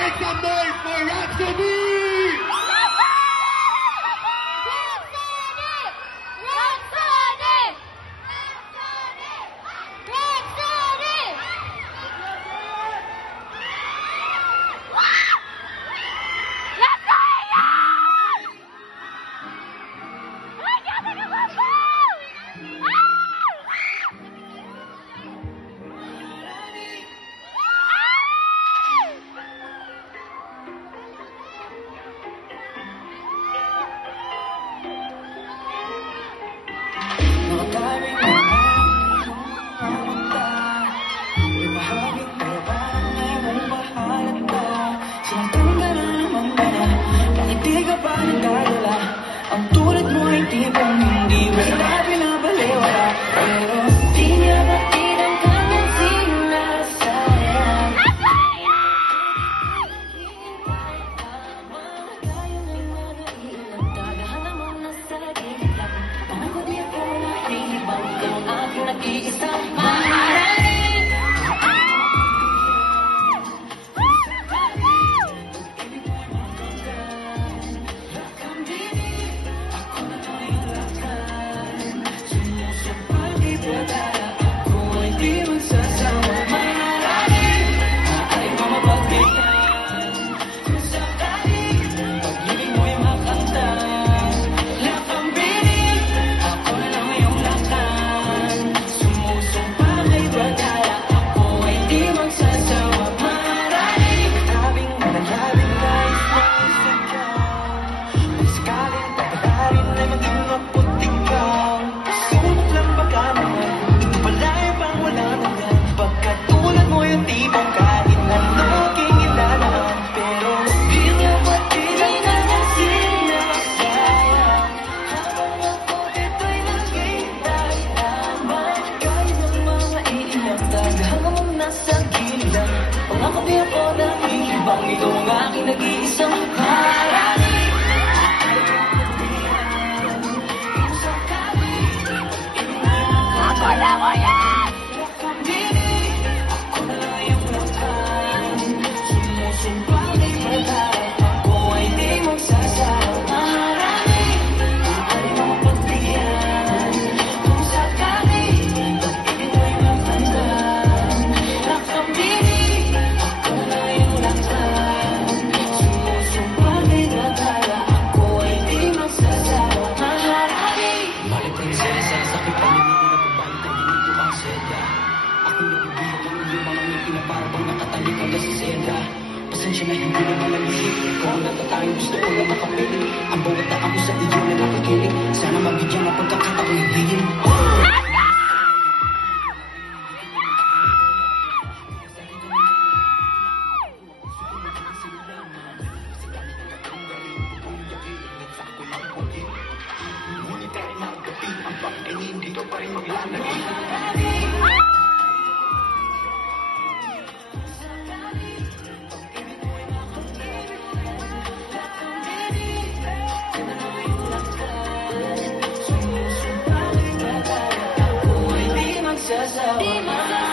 Make some noise for Rhapsody! Ang tulad mo ay tipong hindi mo na binabaliwala. Pero di niya batid ang kanyang sinasayang. Gaya ng mga ilang tagahanga mo na sa gilid lang. Pangako di ako naibang ikaw ang aking nag-iisang maharani. Ibang ikaw ang aking nag-iisang maharani. Ako na mo yan! Ako na lang yung lakan. Sumusumpang ipagkara. Ako ay di magsasawa. Maharani, maaari mo mapagtiyan. Kung sakali, pag-ibig mo'y matandaan. Lakambini, ako na yung lakan. Sumusumpang ipagkara. Ako ay di magsasawa. Maharani. Mahal prinsesa, sakit pa niyo na pagbalik ang ginito ang seda. Ako nabibigyan ng iyong mga ngiti na parang nakatalik hanggang sa seda. Pasensya na hindi na malalisip. Kung ang natatanging gusto ko na makapiling. Ang bawat taang ko sa iyo na nakikinig. Sana mabigyan ang pagkakataong hibigin. Ngunit kahit na ang gabi ang pangkainin, dito pa rin maglalagay. Di magsasawa.